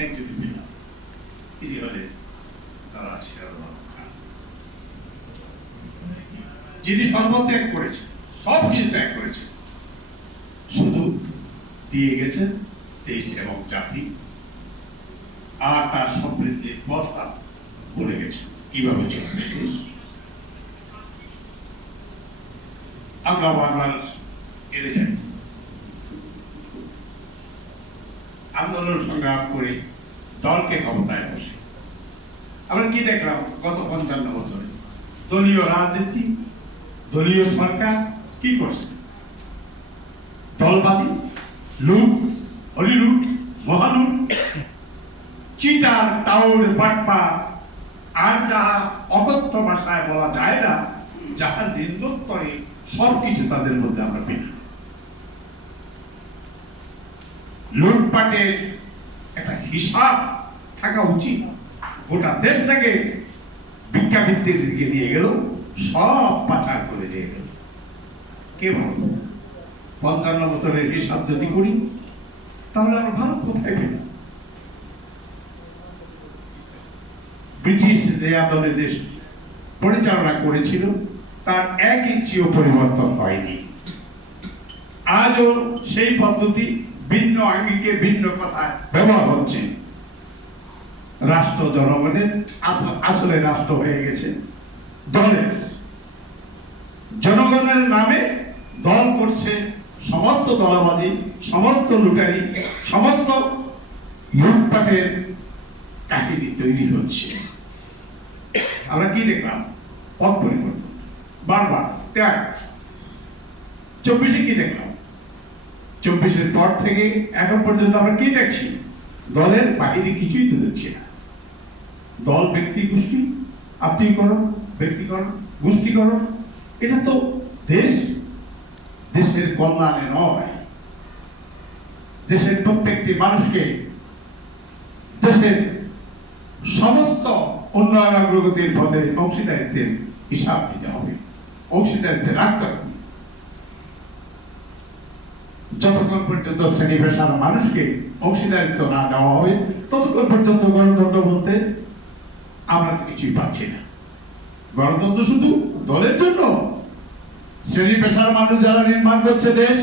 একজনই পেলাম, তিনি হলেন তারা যিনি সর্বত্যাগ করেছেন, সব কিছু ত্যাগ করেছেন, শুধু দিয়ে গেছেন দেশ এবং জাতি, আর তার সমৃদ্ধির পথটা বলে গেছেন কিভাবে চলবে দেশ। আমরা বারবার এড়ে যাই, আন্দোলন সংগ্রাম করে দলকে ক্ষমতায় বসে আমরা কি দেখলাম গত ৫৫ বছরে? দলীয় রাজনীতি, দলীয় সরকার কি করছে? দলবাদী, লুট, হরিলুট, মহালুট, চিটার, টাউর, বাটপা, আর যাহা অকথ্য ভাষায় বলা যায় না, যাহা নিম্ন স্তরে সবকিছু তাদের মধ্যে আমরা পেলাম। লুটপাটের একটা হিসাব থাকা উচিত। গোটা দেশটাকে ভিক্ষাবৃত্তির দিকে দিয়ে গেল, সব পাচার করে দিয়ে গেল। কে বলব ৫৫ বছরের হিসাব যদি করি তাহলে আমরা ভারত কোথায় পেলাম? ব্রিটিশ যে আদলে দেশ পরিচালনা করেছিল তার এক ইঞ্চিও পরিবর্তন হয়নি। আজও সেই পদ্ধতি ভিন্ন আঙ্গিকে ভিন্ন কথায় ব্যবহার হচ্ছে। রাষ্ট্র জনগণের, আসলে রাষ্ট্র হয়ে গেছে দলের। জনগণের নামে দল করছে সমস্ত দলাবাজি, সমস্ত লুটারি, সমস্ত লুটপাটের কাহিনী তৈরি হচ্ছে। আমরা কি দেখলাম? পথ পরিবর্তন, বারবার ত্যাগ। ২৪-এ কি দেখলাম? ২৪-এর পর থেকে এখন পর্যন্ত আমরা কি দেখছি? দলের বাহিরে কিছুই তো দেখছি না। দল, ব্যক্তি, গোষ্ঠী, আত্মীয়করণ, ব্যক্তিকরণ, গোষ্ঠীকরণ। এটা তো দেশের কল্যাণে নয়। দেশের প্রত্যেকটি মানুষকে দেশের সমস্ত উন্নয়ন অগ্রগতির পথে অংশীদারিত্বের হিসাব দিতে হবে, অংশীদারিত্বে রাখতে হবে। যতক্ষণ পর্যন্ত শ্রেণী পেশার মানুষকে অংশীদারিত্ব না দেওয়া হবে ততক্ষণ পর্যন্ত গণতন্ত্র বলতে আমরা কিছুই পাচ্ছি না। গণতন্ত্র শুধু দলের জন্য? শ্রেণী পেশার মানুষ যারা নির্মাণ করছে দেশ,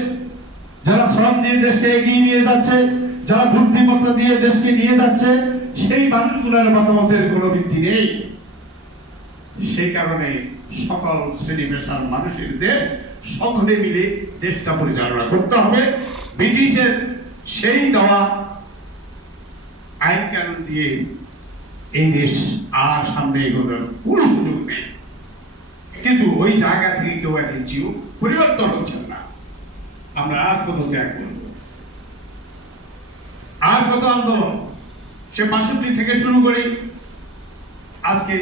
যারা শ্রম দিয়ে দেশকে এগিয়ে নিয়ে যাচ্ছে, যারা বুদ্ধিমত্তা দিয়ে দেশকে নিয়ে যাচ্ছে, সেই মানুষগুলোর মতামতের কোনো ভিত্তি নেই। সেই কারণে সকল শ্রেণী পেশার মানুষের দেশ, সকলে মিলে দেশটা পরিচালনা করতে হবে। ব্রিটিশের সেই দেওয়া আইন কানুন দিয়ে এই দেশ আর সামনে এগোনোর কোনো সুযোগ নেই। কিন্তু ওই জায়গা থেকে কেউ এক ইঞ্চিও পরিবর্তন হচ্ছেন না। আমরা আর কত ত্যাগ করব, আর কত আন্দোলন? সে ৬২ থেকে শুরু করি আজকে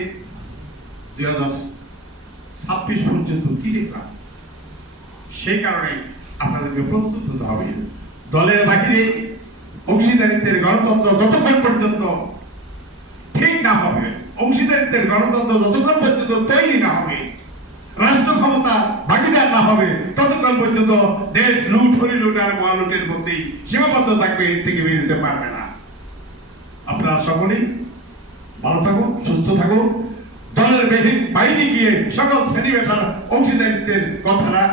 ২০২৬ পর্যন্ত কি দেখলাম? সেই কারণে আপনাদেরকে প্রস্তুত হতে হবে। দলের বাহিরে অংশীদারিত্বের গণতন্ত্র যতক্ষণ পর্যন্ত ঠিক না হবে, অংশীদারিত্বের গণতন্ত্র যতক্ষণ পর্যন্ত তৈরি না হবে, রাষ্ট্র ক্ষমতা ভাগিদার না হবে, ততক্ষণ পর্যন্ত দেশ লুট, হরিলুট আর মহালুটের মধ্যেই সীমাবদ্ধ থাকবে, এর থেকে বেরোতে পারবে না। আপনারা সকলেই ভালো থাকুন, সুস্থ থাকুন। দলের বাইরে গিয়ে সকল শ্রেণী পেশার অংশীদারিত্বের কথাটা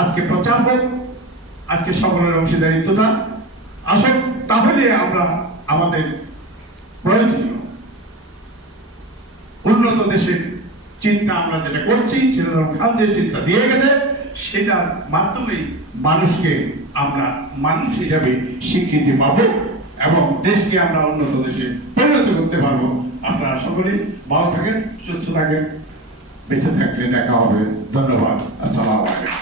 আজকে প্রচার হোক, আজকে সকলের অংশীদারিত্বটা আসুক। তাহলে আমরা আমাদের প্রয়োজনীয় উন্নত দেশের চিন্তা আমরা যেটা করছি, সেটা খান যে চিন্তা দিয়ে গেছে, সেটার মাধ্যমেই মানুষকে আমরা মানুষ হিসাবে স্বীকৃতি পাবো এবং দেশকে আমরা উন্নত দেশে পরিণত করতে পারবো। আপনারা সকলেই ভালো থাকেন, সুস্থ থাকেন, বেঁচে থাকলে দেখা হবে। ধন্যবাদ। আসসালামু আলাইকুম।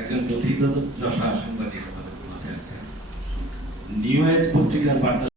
একজন কথিত যশা সাংবাদিক আমাদের মাথায় আছে। নিউ এজ পত্রিকার বার্তা